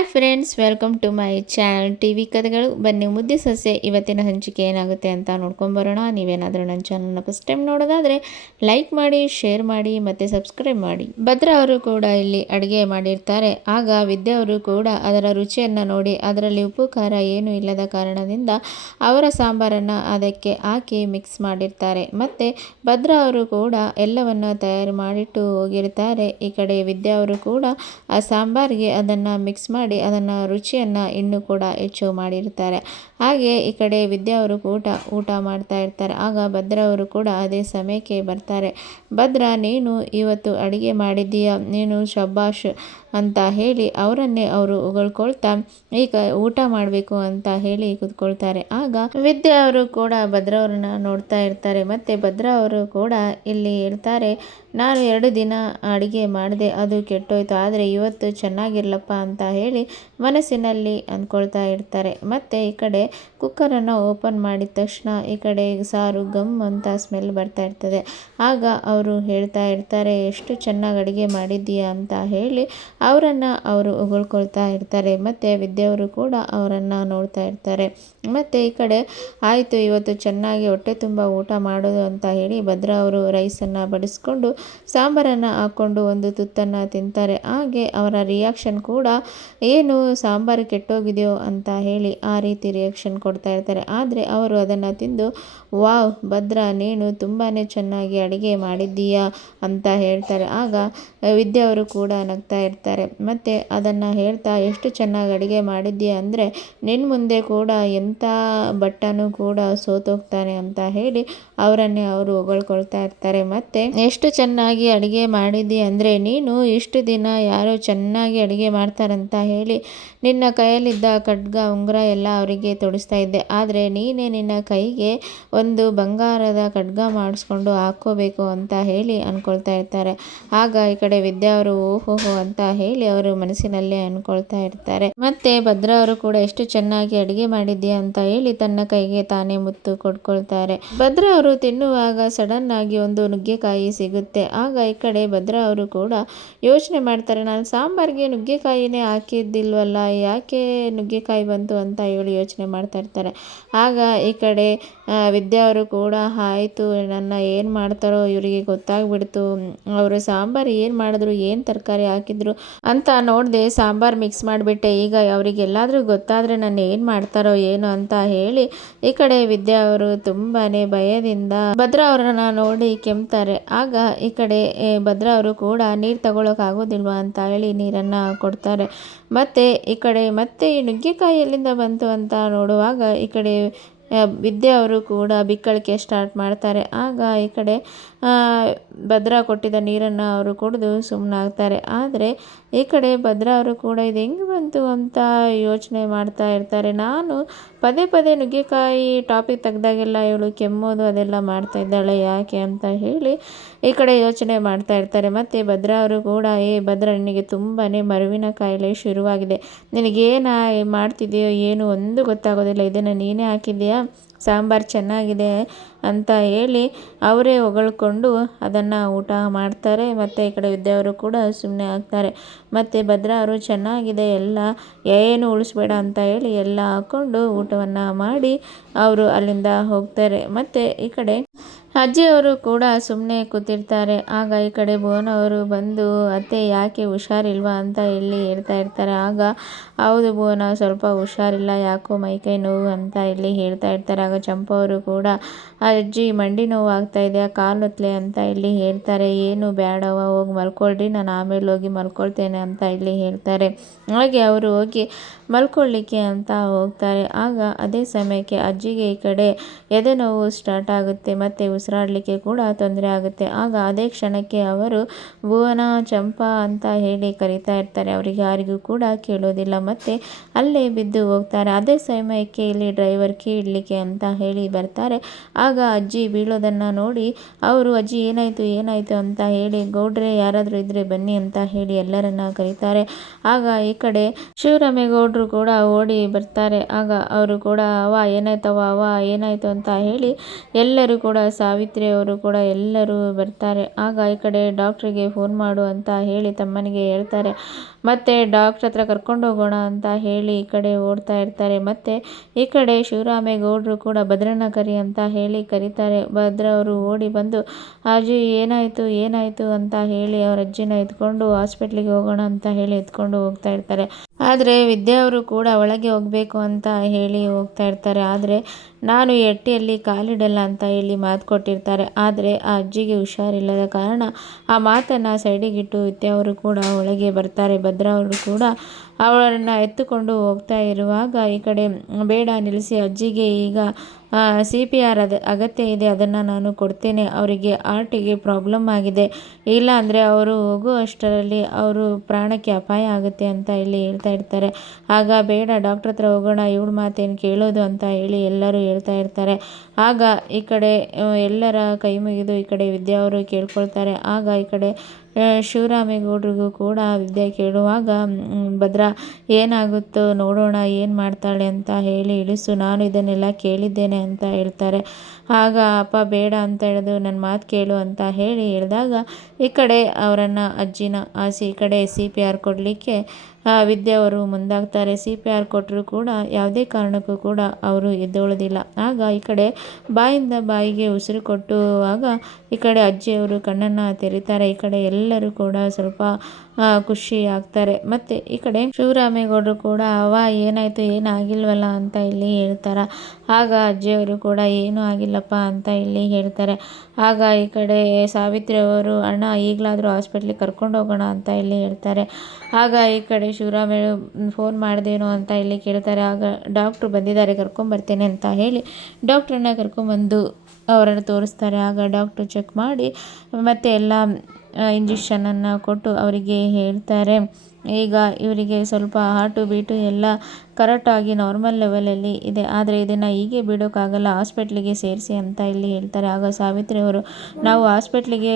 Hi friends, welcome to my channel TV ಕಥೆಗಳು. ಬನ್ನಿ ಮುದ್ದೆ ಸಸ್ಯ ಇವತ್ತಿನ ಹಂಚಿಕೆ ಏನಾಗುತ್ತೆ ಅಂತ ನೋಡ್ಕೊಂಬರೋಣ. ನೀವೇನಾದರೂ ನನ್ನ ಚಾನಲ್ನ ಫಸ್ಟ್ ಟೈಮ್ ನೋಡೋದಾದರೆ ಲೈಕ್ ಮಾಡಿ, ಶೇರ್ ಮಾಡಿ ಮತ್ತು ಸಬ್ಸ್ಕ್ರೈಬ್ ಮಾಡಿ. ಭದ್ರಾ ಅವರು ಕೂಡ ಇಲ್ಲಿ ಅಡುಗೆ ಮಾಡಿರ್ತಾರೆ. ಆಗ ವಿದ್ಯಾ ಅವರು ಕೂಡ ಅದರ ರುಚಿಯನ್ನು ನೋಡಿ ಅದರಲ್ಲಿ ಉಪ್ಪು ಖಾರ ಏನೂ ಇಲ್ಲದ ಕಾರಣದಿಂದ ಅವರ ಸಾಂಬಾರನ್ನು ಅದಕ್ಕೆ ಹಾಕಿ ಮಿಕ್ಸ್ ಮಾಡಿರ್ತಾರೆ. ಮತ್ತು ಭದ್ರಾ ಅವರು ಕೂಡ ಎಲ್ಲವನ್ನು ತಯಾರು ಮಾಡಿಟ್ಟು ಹೋಗಿರ್ತಾರೆ. ಈ ಕಡೆ ವಿದ್ಯಾ ಅವರು ಕೂಡ ಆ ಸಾಂಬಾರಿಗೆ ಅದನ್ನು ಮಿಕ್ಸ್ ಮಾಡಿ ಅದನ್ನು ರುಚಿಯನ್ನು ಇನ್ನೂ ಕೂಡ ಹೆಚ್ಚು ಮಾಡಿರ್ತಾರೆ. ಹಾಗೆ ಈ ಕಡೆ ವಿದ್ಯಾ ಅವರು ಕೂಡ ಊಟ ಮಾಡ್ತಾ ಇರ್ತಾರೆ. ಆಗ ಭದ್ರಾ ಅವರು ಕೂಡ ಅದೇ ಸಮಯಕ್ಕೆ ಬರ್ತಾರೆ. ಭದ್ರಾ, ನೀನು ಇವತ್ತು ಅಡುಗೆ ಮಾಡಿದ್ದೀಯಾ, ನೀನು ಶಬ್ಬಾಷ್ ಅಂತ ಹೇಳಿ ಅವರನ್ನೇ ಅವರು ಹೊಗಳ್ಕೊಳ್ತಾ ಈಗ ಊಟ ಮಾಡಬೇಕು ಅಂತ ಹೇಳಿ ಕೂತ್ಕೊಳ್ತಾರೆ. ಆಗ ವಿದ್ಯಾ ಅವರು ಕೂಡ ಭದ್ರಾ ಅವ್ರನ್ನ ನೋಡ್ತಾ ಇರ್ತಾರೆ. ಮತ್ತು ಭದ್ರಾ ಅವರು ಕೂಡ ಇಲ್ಲಿ ಹೇಳ್ತಾರೆ, ನಾನು 2 ದಿನ ಅಡುಗೆ ಮಾಡಿದೆ, ಅದು ಕೆಟ್ಟೋಯ್ತು, ಆದರೆ ಇವತ್ತು ಚೆನ್ನಾಗಿರ್ಲಪ್ಪ ಅಂತ ಹೇಳಿ ಮನಸ್ಸಿನಲ್ಲಿ ಅಂದ್ಕೊಳ್ತಾ ಇರ್ತಾರೆ. ಮತ್ತು ಈ ಕಡೆ ಕುಕ್ಕರನ್ನು ಓಪನ್ ಮಾಡಿದ ತಕ್ಷಣ ಈ ಕಡೆ ಸಾರು ಗಮ್ ಅಂತ ಸ್ಮೆಲ್ ಬರ್ತಾ ಇರ್ತದೆ. ಆಗ ಅವರು ಹೇಳ್ತಾ ಇರ್ತಾರೆ, ಎಷ್ಟು ಚೆನ್ನಾಗಿ ಅಡುಗೆ ಮಾಡಿದ್ದೀಯಾ ಅಂತ ಹೇಳಿ ಅವರನ್ನು ಅವರು ಹೊಗಳ್ಕೊಳ್ತಾ ಇರ್ತಾರೆ. ಮತ್ತು ವಿದ್ಯೆಯವರು ಕೂಡ ಅವರನ್ನು ನೋಡ್ತಾ ಇರ್ತಾರೆ. ಮತ್ತು ಈ ಕಡೆ ಆಯಿತು, ಇವತ್ತು ಚೆನ್ನಾಗಿ ಹೊಟ್ಟೆ ತುಂಬ ಊಟ ಮಾಡೋದು ಅಂತ ಹೇಳಿ ಭದ್ರಾ ಅವರು ರೈಸನ್ನು ಬಡಿಸ್ಕೊಂಡು ಸಾಂಬಾರನ್ನು ಹಾಕ್ಕೊಂಡು ಒಂದು ತುತ್ತನ್ನು ತಿಂತಾರೆ. ಹಾಗೆ ಅವರ ರಿಯಾಕ್ಷನ್ ಕೂಡ ಏನು ಸಾಂಬಾರು ಕೆಟ್ಟೋಗಿದೆಯೋ ಅಂತ ಹೇಳಿ ಆ ರೀತಿ ರಿಯಾಕ್ಷನ್ ಕೊಡ್ತಾ ಇರ್ತಾರೆ. ಆದರೆ ಅವರು ಅದನ್ನು ತಿಂದು ವಾವ್ ಭದ್ರಾ, ನೀನು ತುಂಬಾ ಚೆನ್ನಾಗಿ ಅಡುಗೆ ಮಾಡಿದ್ದೀಯಾ ಅಂತ ಹೇಳ್ತಾರೆ. ಆಗ ವಿದ್ಯಾ ಅವರು ಕೂಡ ನಗ್ತಾ ಇರ್ತಾರೆ. ಮತ್ತು ಅದನ್ನು ಹೇಳ್ತಾ, ಎಷ್ಟು ಚೆನ್ನಾಗಿ ಅಡುಗೆ ಮಾಡಿದ್ದೀಯಾ ಅಂದರೆ ನಿನ್ನ ಮುಂದೆ ಕೂಡ ಎಂಥ ಭಟ್ಟನೂ ಕೂಡ ಸೋತೋಗ್ತಾನೆ ಅಂತ ಹೇಳಿ ಅವರನ್ನೇ ಅವರು ಹೊಗಳ್ಕೊಳ್ತಾ ಇರ್ತಾರೆ. ಮತ್ತು ಎಷ್ಟು ಚೆನ್ನಾಗಿ ಅಡುಗೆ ಮಾಡಿದ್ದೀಯ ಅಂದರೆ ನೀನು ಇಷ್ಟು ದಿನ ಯಾರೋ ಚೆನ್ನಾಗಿ ಅಡುಗೆ ಮಾಡ್ತಾರಂತ ಹೇಳಿ ನಿನ್ನ ಕೈಯಲ್ಲಿದ್ದ ಖಡ್ಗ ಉಂಗುರ ಎಲ್ಲ ಅವರಿಗೆ ತೊಡಿಸ್ತಾ ಇದ್ದೆ. ಆದರೆ ನೀನೇ ನಿನ್ನ ಕೈಗೆ ಒಂದು ಬಂಗಾರದ ಖಡ್ಗ ಮಾಡಿಸ್ಕೊಂಡು ಹಾಕ್ಕೋಬೇಕು ಅಂತ ಹೇಳಿ ಅಂದ್ಕೊಳ್ತಾ ಇರ್ತಾರೆ. ಆಗ ಈ ಕಡೆ ವಿದ್ಯಾ ಅವರು ಓಹೋಹೋ ಅಂತ ಹೇಳಿ ಅವರು ಮನಸ್ಸಿನಲ್ಲೇ ಅಂದ್ಕೊಳ್ತಾ ಇರ್ತಾರೆ. ಮತ್ತು ಭದ್ರಾ ಅವರು ಕೂಡ ಎಷ್ಟು ಚೆನ್ನಾಗಿ ಅಡುಗೆ ಮಾಡಿದ್ದೀಯಾ ಅಂತ ಹೇಳಿ ತನ್ನ ಕೈಗೆ ತಾನೇ ಮುತ್ತು ಕೊಡ್ಕೊಳ್ತಾರೆ. ಭದ್ರಾ ಅವರು ತಿನ್ನುವಾಗ ಸಡನ್ ಆಗಿ ಒಂದು ನುಗ್ಗೆಕಾಯಿ ಸಿಗುತ್ತೆ. ಆಗ ಈ ಕಡೆ ಭದ್ರಾ ಅವರು ಕೂಡ ಯೋಚನೆ ಮಾಡ್ತಾರೆ, ನಾನು ಸಾಂಬಾರಿಗೆ ನುಗ್ಗೆಕಾಯಿನೇ ಹಾಕಿದ್ದಿಲ್ವಲ್ಲ, ಯಾಕೆ ನುಗ್ಗೆಕಾಯಿ ಬಂತು ಅಂತ ಹೇಳಿ ಯೋಚನೆ ಮಾಡ್ತಾ ಇರ್ತಾರೆ. ಆಗ ಈ ಕಡೆ ವಿದ್ಯಾ ಅವರು ಕೂಡ ಆಯಿತು, ನನ್ನ ಏನು ಮಾಡ್ತಾರೋ ಇವರಿಗೆ ಗೊತ್ತಾಗ್ಬಿಡ್ತು, ಅವರು ಸಾಂಬಾರು ಏನು ಮಾಡಿದ್ರು, ಏನು ತರಕಾರಿ ಹಾಕಿದ್ರು ಅಂತ ನೋಡಿದೆ, ಸಾಂಬಾರು ಮಿಕ್ಸ್ ಮಾಡಿಬಿಟ್ಟೆ, ಈಗ ಅವರಿಗೆಲ್ಲಾದರೂ ಗೊತ್ತಾದರೆ ನನ್ನ ಏನು ಮಾಡ್ತಾರೋ ಏನು ಅಂತ ಹೇಳಿ ಈ ಕಡೆ ವಿದ್ಯಾ ಅವರು ತುಂಬಾ ಭಯದಿಂದ ಭದ್ರಾ ಅವರನ್ನ ನೋಡಿ ಕೆಮ್ತಾರೆ. ಆಗ ಈ ಕಡೆ ಭದ್ರಾ ಅವರು ಕೂಡ ನೀರು ತಗೊಳ್ಳೋಕೆ ಆಗೋದಿಲ್ವಾ ಅಂತ ಹೇಳಿ ನೀರನ್ನು ಕೊಡ್ತಾರೆ. ಮತ್ತು ಈ ಕಡೆ ಮತ್ತೆ ಈ ನುಗ್ಗೆಕಾಯಿ ಎಲ್ಲಿಂದ ಬಂತು ಅಂತ ನೋಡುವಾಗ ಈ ಕಡೆ ವಿದ್ಯಾ ಅವರು ಕೂಡ ಬಿಕ್ಕಳಿಕೆ ಸ್ಟಾರ್ಟ್ ಮಾಡ್ತಾರೆ. ಆಗ ಈ ಕಡೆ ಭದ್ರಾ ಕೊಟ್ಟಿದ್ದ ನೀರನ್ನು ಅವರು ಕುಡಿದು ಸುಮ್ಮನಾಗ್ತಾರೆ. ಆದರೆ ಈ ಕಡೆ ಭದ್ರಾ ಅವರು ಕೂಡ ಇದು ಹೆಂಗೆ ಬಂತು ಅಂತ ಯೋಚನೆ ಮಾಡ್ತಾ ಇರ್ತಾರೆ. ನಾನು ಪದೇ ಪದೇ ನುಗ್ಗೆಕಾಯಿ ಟಾಪಿಕ್ ತೆಗೆದಾಗೆಲ್ಲ ಇವಳು ಕೆಮ್ಮೋದು ಅದೆಲ್ಲ ಮಾಡ್ತಾ ಇದ್ದಾಳೆ, ಯಾಕೆ ಅಂತ ಹೇಳಿ ಈ ಕಡೆ ಯೋಚನೆ ಮಾಡ್ತಾ ಇರ್ತಾರೆ. ಮತ್ತು ಭದ್ರಾ ಅವರು ಕೂಡ ಭದ್ರಾ, ನಿನಗೆ ತುಂಬಾ ಮರುವಿನ ಕಾಯಿಲೆ ಶುರುವಾಗಿದೆ, ನಿನಗೇನು ಮಾಡ್ತಿದೆಯೋ ಏನು ಒಂದು ಗೊತ್ತಾಗೋದಿಲ್ಲ, ಇದನ್ನು ನೀನೇ ಹಾಕಿದ್ದೀಯಾ, ಸಾಂಬಾರು ಚೆನ್ನಾಗಿದೆ ಅಂತ ಹೇಳಿ ಅವರೇ ಹೊಗಳ್ಕೊಂಡು ಅದನ್ನು ಊಟ ಮಾಡ್ತಾರೆ. ಮತ್ತು ಈ ಕಡೆ ವಿದ್ಯಾ ಅವರು ಕೂಡ ಸುಮ್ಮನೆ ಆಗ್ತಾರೆ. ಮತ್ತು ಭದ್ರಾ ಅವರು ಚೆನ್ನಾಗಿದೆ, ಎಲ್ಲ ಏನು ಉಳಿಸ್ಬೇಡ ಅಂತ ಹೇಳಿ ಎಲ್ಲ ಹಾಕ್ಕೊಂಡು ಊಟವನ್ನು ಮಾಡಿ ಅವರು ಅಲ್ಲಿಂದ ಹೋಗ್ತಾರೆ. ಮತ್ತು ಈ ಕಡೆ ಅಜ್ಜಿಯವರು ಕೂಡ ಸುಮ್ಮನೆ ಕೂತಿರ್ತಾರೆ. ಆಗ ಈ ಕಡೆ ಭುವನ ಅವರು ಬಂದು, ಅತ್ತೆ ಯಾಕೆ ಹುಷಾರಿಲ್ವಾ ಅಂತ ಇಲ್ಲಿ ಹೇಳ್ತಾ ಇರ್ತಾರೆ. ಆಗ ಹೌದು ಭುವನ, ಸ್ವಲ್ಪ ಹುಷಾರಿಲ್ಲ, ಯಾಕೋ ಮೈಕೈ ನೋವು ಅಂತ ಇಲ್ಲಿ ಹೇಳ್ತಾ ಇರ್ತಾರೆ. ಆಗ ಚಂಪಾ ಅವರು ಕೂಡ ಅಜ್ಜಿ ಮಂಡಿ ನೋವು ಆಗ್ತಾ ಇದೆ, ಕಾಲು ಹೊತ್ತಲೆ ಅಂತ ಇಲ್ಲಿ ಹೇಳ್ತಾರೆ. ಏನು ಬೇಡವ, ಹೋಗಿ ಮಲ್ಕೊಳ್ರಿ, ನಾನು ಆಮೇಲೆ ಹೋಗಿ ಮಲ್ಕೊಳ್ತೇನೆ ಅಂತ ಇಲ್ಲಿ ಹೇಳ್ತಾರೆ. ಹಾಗೆ ಅವರು ಹೋಗಿ ಮಲ್ಕೊಳ್ಳಿಕ್ಕೆ ಅಂತ ಹೋಗ್ತಾರೆ. ಆಗ ಅದೇ ಸಮಯಕ್ಕೆ ಅಜ್ಜಿಗೆ ಈ ಕಡೆ ಎದೆ ನೋವು ಸ್ಟಾರ್ಟ್ ಆಗುತ್ತೆ ಮತ್ತು ಉಸಿರಾಡಲಿಕ್ಕೆ ಕೂಡ ತೊಂದರೆ ಆಗುತ್ತೆ. ಆಗ ಅದೇ ಕ್ಷಣಕ್ಕೆ ಅವರು ಭುವನ, ಚಂಪಾ ಅಂತ ಹೇಳಿ ಕರಿತಾ ಇರ್ತಾರೆ. ಅವರಿಗೆ ಯಾರಿಗೂ ಕೂಡ ಕೇಳೋದಿಲ್ಲ ಮತ್ತು ಅಲ್ಲೇ ಬಿದ್ದು ಹೋಗ್ತಾರೆ. ಅದೇ ಸಮಯಕ್ಕೆ ಇಲ್ಲಿ ಡ್ರೈವರ್ ಕೀ ಇಡಲಿಕ್ಕೆ ಅಂತ ಹೇಳಿ ಬರ್ತಾರೆ. ಆಗ ಅಜ್ಜಿ ಬೀಳೋದನ್ನು ನೋಡಿ ಅವರು, ಅಜ್ಜಿ ಏನಾಯಿತು ಏನಾಯಿತು ಅಂತ ಹೇಳಿ, ಗೌಡ್ರೆ ಯಾರಾದರೂ ಇದ್ದರೆ ಬನ್ನಿ ಅಂತ ಹೇಳಿ ಎಲ್ಲರನ್ನ ಕರೀತಾರೆ. ಆಗ ಈ ಕಡೆ ಶಿವರಾಮೇಗೌಡರು ಕೂಡ ಓಡಿ ಬರ್ತಾರೆ. ಆಗ ಅವರು ಕೂಡ ಅವ ಏನಾಯ್ತವ, ಅವ ಏನಾಯಿತು ಅಂತ ಹೇಳಿ ಎಲ್ಲರೂ ಕೂಡ ಸಾವಿತ್ರಿ ಅವರು ಕೂಡ ಎಲ್ಲರೂ ಬರ್ತಾರೆ. ಆಗ ಈ ಕಡೆ ಡಾಕ್ಟ್ರಿಗೆ ಫೋನ್ ಮಾಡು ಅಂತ ಹೇಳಿ ತಮ್ಮನಿಗೆ ಹೇಳ್ತಾರೆ. ಮತ್ತು ಡಾಕ್ಟ್ರ್ ಹತ್ರ ಕರ್ಕೊಂಡು ಹೋಗೋಣ ಅಂತ ಹೇಳಿ ಈ ಕಡೆ ಓಡ್ತಾ ಇರ್ತಾರೆ. ಮತ್ತು ಈ ಕಡೆ ಶಿವರಾಮೇಗೌಡರು ಕೂಡ ಭದ್ರನ ಕರಿ ಅಂತ ಹೇಳಿ ಕರೀತಾರೆ. ಭದ್ರ ಅವರು ಓಡಿ ಬಂದು ಅಜ್ಜಿ ಏನಾಯಿತು ಏನಾಯಿತು ಅಂತ ಹೇಳಿ ಅವ್ರ ಅಜ್ಜಿನ ಎತ್ಕೊಂಡು ಹಾಸ್ಪಿಟ್ಲಿಗೆ ಹೋಗೋಣ ಅಂತ ಹೇಳಿ ಎತ್ಕೊಂಡು ಹೋಗ್ತಾ ಇರ್ತಾರೆ. ಆದರೆ ವಿದ್ಯಾ ಅವರು ಕೂಡ ಒಳಗೆ ಹೋಗಬೇಕು ಅಂತ ಹೇಳಿ ಹೋಗ್ತಾ ಇರ್ತಾರೆ. ಆದರೆ ನಾನು ಎಟ್ಟಿಯಲ್ಲಿ ಕಾಲಿಡಲ್ಲ ಅಂತ ಹೇಳಿ ಮಾತು ಕೊಟ್ಟಿರ್ತಾರೆ. ಆದರೆ ಆ ಅಜ್ಜಿಗೆ ಹುಷಾರಿಲ್ಲದ ಕಾರಣ ಆ ಮಾತನ್ನು ಸೈಡಿಗಿಟ್ಟು ವಿದ್ಯಾ ಅವರು ಕೂಡ ಒಳಗೆ ಬರ್ತಾರೆ. ಭದ್ರ ಅವರು ಕೂಡ ಅವಳನ್ನು ಎತ್ತುಕೊಂಡು ಹೋಗ್ತಾ ಇರುವಾಗ ಈ ಕಡೆ ಬೇಡ ನಿಲ್ಲಿಸಿ, ಅಜ್ಜಿಗೆ ಈಗ CPR ಅಗತ್ಯ ಇದೆ, ಅದನ್ನು ನಾನು ಕೊಡ್ತೇನೆ, ಅವರಿಗೆ ಹಾರ್ಟಿಗೆ ಪ್ರಾಬ್ಲಮ್ ಆಗಿದೆ, ಇಲ್ಲ ಅಂದರೆ ಅವರು ಹೋಗುವಷ್ಟರಲ್ಲಿ ಅವರು ಪ್ರಾಣಕ್ಕೆ ಅಪಾಯ ಆಗುತ್ತೆ ಅಂತ ಇಲ್ಲಿ ಹೇಳ್ತಾ ಇರ್ತಾರೆ. ಆಗ ಬೇಡ ಡಾಕ್ಟ್ರ್ ಹತ್ರ ಹೋಗೋಣ, ಇವಳು ಮಾತೇನು ಕೇಳೋದು ಅಂತ ಹೇಳಿ ಎಲ್ಲರೂ ಹೇಳ್ತಾ ಇರ್ತಾರೆ. ಆಗ ಈ ಕಡೆ ಎಲ್ಲರ ಕೈ ಮುಗಿದು ಈ ಕಡೆ ವಿದ್ಯಾ ಅವರು ಕೇಳ್ಕೊಳ್ತಾರೆ. ಆಗ ಈ ಕಡೆ ಶಿವರಾಮೇಗೌಡರಿಗೂ ಕೂಡ ವಿದ್ಯೆ ಕೇಳುವಾಗ ಭದ್ರ ಏನಾಗುತ್ತೋ ನೋಡೋಣ, ಏನು ಮಾಡ್ತಾಳೆ ಅಂತ ಹೇಳಿ ಇಳಿಸು, ನಾನು ಇದನ್ನೆಲ್ಲ ಕೇಳಿದ್ದೇನೆ ಅಂತ ಹೇಳ್ತಾರೆ. ಆಗ ಅಪ್ಪ ಬೇಡ ಅಂತ ಹೇಳಿದು ನನ್ನ ಮಾತು ಕೇಳು ಅಂತ ಹೇಳಿ ಹೇಳಿದಾಗ ಈ ಕಡೆ ಅವರನ್ನು ಅಜ್ಜಿನ ಆಸಿ ಈ ಕಡೆ CPR ಕೊಡಲಿಕ್ಕೆ ವಿದ್ಯೆ ಅವರು ಮುಂದಾಗ್ತಾರೆ. CPR ಕೊಟ್ಟರು ಕೂಡ ಯಾವುದೇ ಕಾರಣಕ್ಕೂ ಕೂಡ ಅವರು ಎದ್ದೇಳೋದಿಲ್ಲ. ಆಗ ಈ ಕಡೆ ಬಾಯಿಂದ ಬಾಯಿಗೆ ಉಸಿರು ಕೊಟ್ಟುವಾಗ ಈ ಕಡೆ ಅಜ್ಜಿಯವರು ಕಣ್ಣನ್ನು ತೆರೀತಾರೆ. ಈ ಕಡೆ ಎಲ್ಲರೂ ಕೂಡ ಸ್ವಲ್ಪ ಖುಷಿ ಆಗ್ತಾರೆ. ಮತ್ತು ಈ ಕಡೆ ಶಿವರಾಮೇಗೌಡರು ಕೂಡ ಅವ ಏನಾಯಿತು ಏನಾಗಿಲ್ವಲ್ಲ ಅಂತ ಇಲ್ಲಿ ಹೇಳ್ತಾರೆ. ಆಗ ಅಜ್ಜಿಯವರು ಕೂಡ ಏನೂ ಆಗಿಲ್ಲಪ್ಪ ಅಂತ ಇಲ್ಲಿ ಹೇಳ್ತಾರೆ. ಆಗ ಈ ಕಡೆ ಸಾವಿತ್ರಿ ಅವರು ಅಣ್ಣ ಈಗಲಾದರೂ ಹಾಸ್ಪಿಟ್ಲಿಗೆ ಕರ್ಕೊಂಡು ಹೋಗೋಣ ಅಂತ ಇಲ್ಲಿ ಹೇಳ್ತಾರೆ. ಆಗ ಈ ಕಡೆ ಶಿವರಾಮೇ ಫೋನ್ ಮಾಡಿದೇನೋ ಅಂತ ಇಲ್ಲಿ ಕೇಳ್ತಾರೆ. ಆಗ ಡಾಕ್ಟ್ರು ಬಂದಿದ್ದಾರೆ ಕರ್ಕೊಂಬರ್ತೇನೆ ಅಂತ ಹೇಳಿ ಡಾಕ್ಟ್ರನ್ನ ಕರ್ಕೊಂಬಂದು ಅವರನ್ನು ತೋರಿಸ್ತಾರೆ. ಆಗ ಡಾಕ್ಟ್ರು ಚೆಕ್ ಮಾಡಿ ಮತ್ತು ಎಲ್ಲ ಇಂಜೆಕ್ಷನನ್ನು ಕೊಟ್ಟು ಅವರಿಗೆ ಹೇಳ್ತಾರೆ, ಈಗ ಇವರಿಗೆ ಸ್ವಲ್ಪ ಹಾರ್ಟು ಬೀಟು ಎಲ್ಲ ಕರೆಕ್ಟಾಗಿ ನಾರ್ಮಲ್ ಲೆವೆಲಲ್ಲಿ ಇದೆ, ಆದರೆ ಇದನ್ನು ಹೀಗೆ ಬಿಡೋಕ್ಕಾಗಲ್ಲ, ಹಾಸ್ಪಿಟ್ಲಿಗೆ ಸೇರಿಸಿ ಅಂತ ಇಲ್ಲಿ ಹೇಳ್ತಾರೆ. ಆಗ ಸಾವಿತ್ರಿ ಅವರು ನಾವು ಹಾಸ್ಪಿಟ್ಲಿಗೆ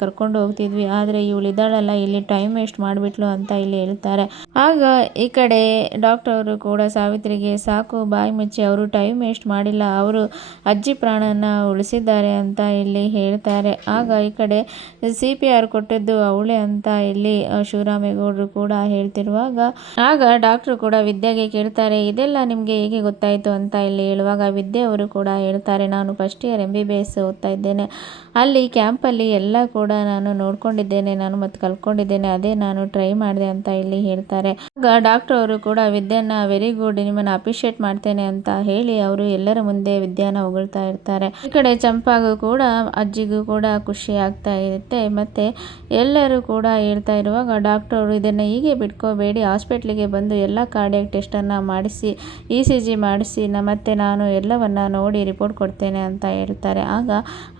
ಕರ್ಕೊಂಡು ಹೋಗ್ತಿದ್ವಿ, ಆದರೆ ಇವಳಿದ್ದಾಳಲ್ಲ ಇಲ್ಲಿ ಟೈಮ್ ವೇಸ್ಟ್ ಮಾಡಿಬಿಟ್ಲು ಅಂತ ಇಲ್ಲಿ ಹೇಳ್ತಾರೆ. ಆಗ ಈ ಕಡೆ ಡಾಕ್ಟರ್ ಅವರು ಕೂಡ ಸಾವಿತ್ರಿಗೆ ಸಾಕು ಬಾಯಿ ಮುಚ್ಚಿ, ಅವರು ಟೈಮ್ ವೇಸ್ಟ್ ಮಾಡಿಲ್ಲ, ಅವರು ಅಜ್ಜಿ ಪ್ರಾಣನ ಉಳಿಸಿದ್ದಾರೆ ಅಂತ ಇಲ್ಲಿ ಹೇಳ್ತಾರೆ. ಆಗ ಈ ಕಡೆ CPR ಕೊಟ್ಟಿದ್ದು ಅವಳೇ ಅಂತ ಇಲ್ಲಿ ಶಿವರಾಮೇಗೌಡರು ಕೂಡ ಹೇಳ್ತಿರುವಾಗ ಆಗ ಡಾಕ್ಟ್ರು ಕೂಡ ವಿದ್ಯೆಗೆ ಕೇಳ್ತಾರೆ, ಇದೆಲ್ಲ ನಿಮಗೆ ಹೇಗೆ ಗೊತ್ತಾಯಿತು ಅಂತ ಇಲ್ಲಿ ಹೇಳುವಾಗ ವಿದ್ಯೆ ಅವರು ಕೂಡ ಹೇಳ್ತಾರೆ, ನಾನು ಫಸ್ಟ್ ಇಯರ್ MBBS ಓದ್ತಾ ಇದ್ದೇನೆ, ಅಲ್ಲಿ ಕ್ಯಾಂಪಲ್ಲಿ ಎಲ್ಲ ಕೂಡ ನಾನು ನೋಡ್ಕೊಂಡಿದ್ದೇನೆ, ನಾನು ಮತ್ತು ಕಲ್ತ್ಕೊಂಡಿದ್ದೇನೆ, ಅದೇ ನಾನು ಟ್ರೈ ಮಾಡಿದೆ ಅಂತ ಇಲ್ಲಿ ಹೇಳ್ತಾರೆ. ಆಗ ಡಾಕ್ಟರ್ ಅವರು ಕೂಡ ವಿದ್ಯೆನ ವೆರಿ ಗುಡ್, ನಿಮ್ಮನ್ನು ಅಪ್ರಿಷಿಯೇಟ್ ಮಾಡ್ತೇನೆ ಅಂತ ಹೇಳಿ ಅವರು ಎಲ್ಲರ ಮುಂದೆ ವಿದ್ಯಾನ ಹೊಗಳ್ತಾ ಇರ್ತಾರೆ. ಈ ಕಡೆ ಚಂಪಾಗೂ ಕೂಡ ಅಜ್ಜಿಗೂ ಕೂಡ ಖುಷಿ ಆಗ್ತಾ ಇರುತ್ತೆ. ಮತ್ತು ಎಲ್ಲರೂ ಕೂಡ ಹೇಳ್ತಾ ಇರುವಾಗ ಡಾಕ್ಟರ್ ಅವರು ಇದನ್ನು ಹೀಗೆ ಬಿಟ್ಕೋಬೇಡಿ, ಹಾಸ್ಪಿಟ್ಲಿಗೆ ಬಂದು ಎಲ್ಲ ಕಾರ್ಡಿಯಾಕ್ ಟೆಸ್ಟನ್ನು ಮಾಡಿಸಿ ECG ಮಾಡಿಸಿ ಮತ್ತು ನಾನು ಎಲ್ಲವನ್ನು ನೋಡಿ ರಿಪೋರ್ಟ್ ಕೊಡ್ತೇನೆ ಅಂತ ಹೇಳ್ತಾರೆ. ಆಗ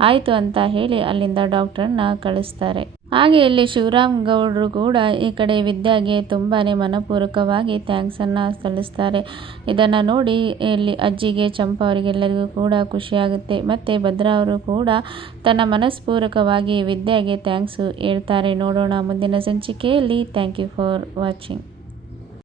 ಆಯಿತು ಅಂತ ಹೇಳಿ ಅಲ್ಲಿಂದ ಡಾಕ್ಟ್ರನ್ನ ಕಳಿಸ್ತಾರೆ. ಹಾಗೆ ಇಲ್ಲಿ ಶಿವರಾಮ್ ಗೌಡರು ಕೂಡ ಈ ಕಡೆ ವಿದ್ಯಾಗೆ ತುಂಬಾ ಮನಪೂರ್ವಕವಾಗಿ ಥ್ಯಾಂಕ್ಸನ್ನು ಸಲ್ಲಿಸ್ತಾರೆ. ಇದನ್ನು ನೋಡಿ ಇಲ್ಲಿ ಅಜ್ಜಿಗೆ, ಚಂಪಾ ಅವರಿಗೆಲ್ಲರಿಗೂ ಕೂಡ ಖುಷಿಯಾಗುತ್ತೆ. ಮತ್ತು ಭದ್ರಾ ಅವರು ಕೂಡ ತನ್ನ ಮನಸ್ಪೂರ್ವಕವಾಗಿ ವಿದ್ಯಾಗೆ ಥ್ಯಾಂಕ್ಸು ಹೇಳ್ತಾರೆ. ನೋಡೋಣ ಮುಂದಿನ ಸಂಚಿಕೆಯಲ್ಲಿ. Thank you for watching.